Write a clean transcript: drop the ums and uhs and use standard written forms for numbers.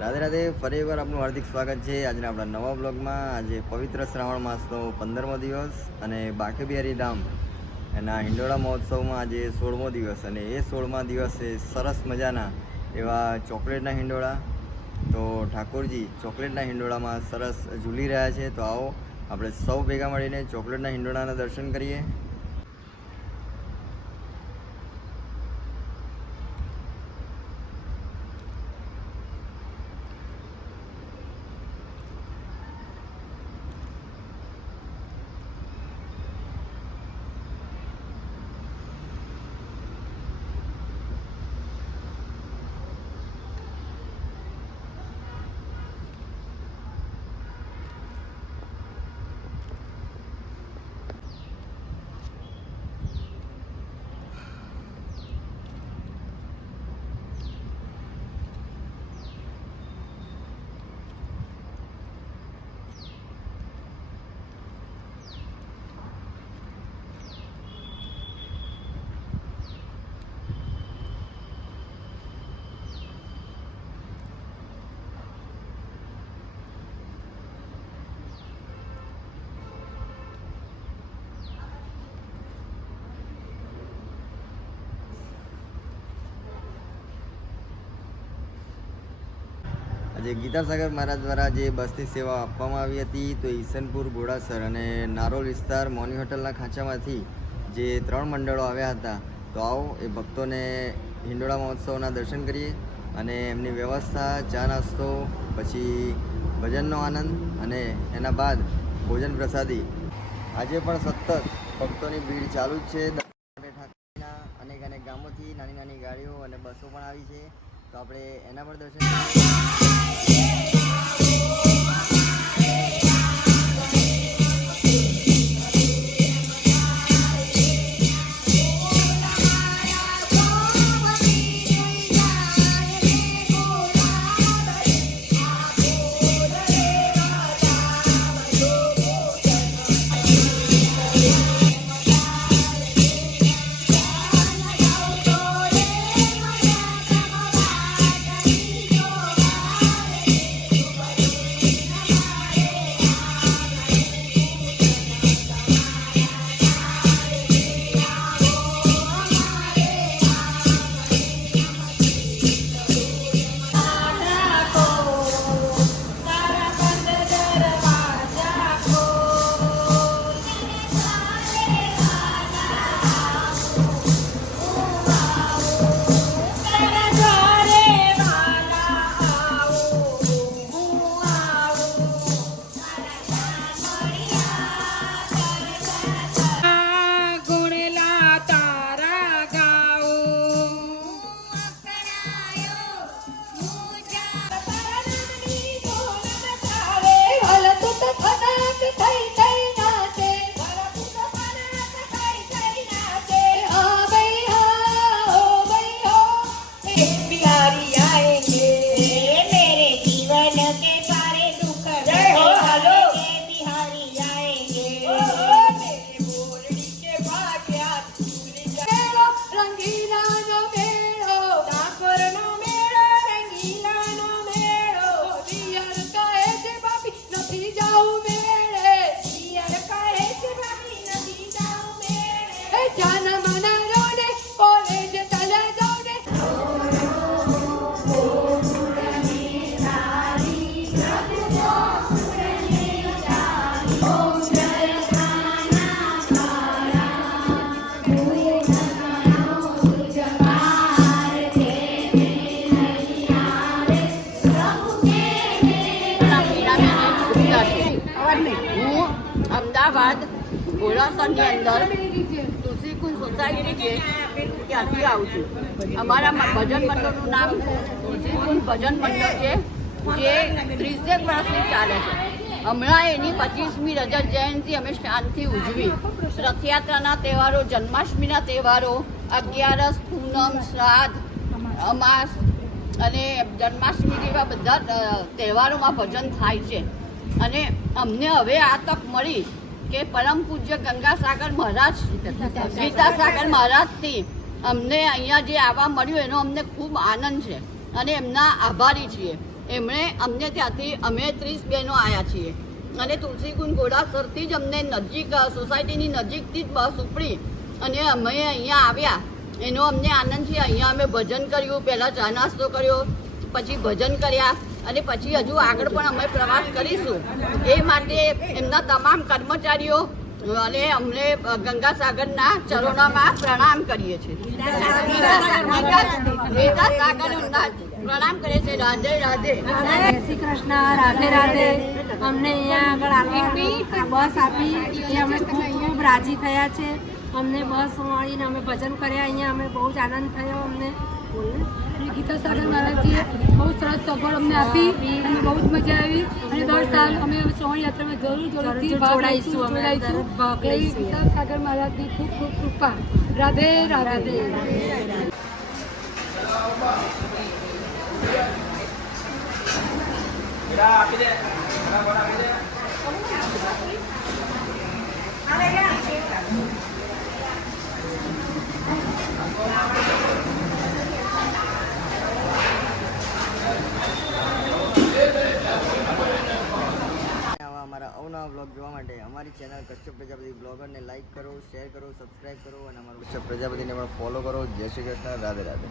રાધે રાધે, ફરી એકવાર આપનું હાર્દિક સ્વાગત છે આજના આપણા નવા બ્લોગમાં। આજે પવિત્ર શ્રાવણ માસનો 15મો દિવસ અને બાંકે બિહારી ધામ એના હિંડોળા મહોત્સવમાં આજે 16મો દિવસ અને એ 16મા દિવસે સરસ મજાના એવા ચોકલેટના હિંડોળા। તો ઠાકોરજી ચોકલેટના હિંડોળામાં સરસ ઝૂલી રહ્યા છે। તો આવો આપણે સૌ ભેગા મળીને ચોકલેટના હિંડોળાના દર્શન કરીએ। આજે ગીતાસાગર મહારાજ દ્વારા જે બસની સેવા આપવામાં આવી હતી તો ઈસનપુર ઘોડાસર અને નારોલ વિસ્તાર મોની હોટલના ખાંચામાંથી જે 3 મંડળો આવ્યા હતા। તો આવો એ ભક્તોને હિંડોળા મહોત્સવના દર્શન કરીએ અને એમની વ્યવસ્થા ચા નાસ્તો પછી ભજનનો આનંદ અને એના બાદ ભોજન પ્રસાદી। આજે પણ સતત ભક્તોની ભીડ ચાલુ જ છે। ઠાકોરના અનેક અનેક ગામોથી નાની નાની ગાડીઓ અને બસો પણ આવી છે। તો આપણે એના પણ દર્શન અમદાવાદ ઘોડાસરની અંદર તુલસીકુંજ સોસાયટી છે ત્યાંથી આવું છું। અમારા ભજન મંડળનું નામ તુલસીકુંજ ભજન મંડળ છે જે 30 વર્ષથી ચાલે છે। હમણાં એની 25મી રજત જયંતિ અમે શાંતિથી ઉજવી। રથયાત્રાના તહેવારો, જન્માષ્ટમીના તહેવારો, 11, પૂનમ, શ્રાદ્ધ, અમાસ અને જન્માષ્ટમી જેવા બધા તહેવારોમાં ભજન થાય છે। અને અમને હવે આ તક મળી કે પરમ પૂજ્ય ગંગાસાગર મહારાજ, ગીતાસાગર મહારાજથી અમને અહીંયા જે આવવા મળ્યું એનો અમને ખૂબ આનંદ છે અને એમના આભારી છીએ। એમણે અમને ત્યાંથી અમે 30 બહેનો આવ્યા છીએ અને તુલસીકુંડ ઘોડાસરથી જ અમને નજીક સોસાયટીની નજીકથી જ બસ ઉપડી અને અમે અહીંયા આવ્યા. એનો અમને આનંદ છે. અહીંયા અમે ભજન કર્યું, પહેલાં ચા નાસ્તો કર્યો, પછી ભજન કર્યા અને પછી હજુ આગળ પણ અમે પ્રવાસ કરીશું. એ માટે એમના તમામ કર્મચારીઓ અને અમને ગંગાસાગરના ચરણોમાં પ્રણામ કરીએ છીએ. પ્રણામ કરે છે. રાધે રાધે. જય શ્રી કૃષ્ણ. રાધે રાધે. અમને અહીંયા આગળ આવવાની બસ આપી એ અમે ખૂબ રાજી થયા છે. અમને બસ મળીને અમે ભજન કર્યા. અહીંયા અમે બહુ જ આનંદ થયો. અમને ગીતા સાગર મહારાજજીએ બહુ સરસ સગવડ અમને આપી અને બહુ જ મજા આવી અને દર સાલ અમે શ્રવણ યાત્રામાં જરૂરથી ભાગ લઈશું. એવી ગીતા સાગર મહારાજની ખૂબ ખૂબ કૃપા. રાધે રાધે. અમારા અવનવા બ્લોગ જોવા માટે અમારી ચેનલ કશ્યપ પ્રજાપતિ બ્લોગરને લાઈક કરો, શેર કરો, સબસ્ક્રાઈબ કરો અને અમારું કશ્યપ પ્રજાપતિને પણ ફોલો કરો. જય શ્રી કૃષ્ણ. રાધે રાધે.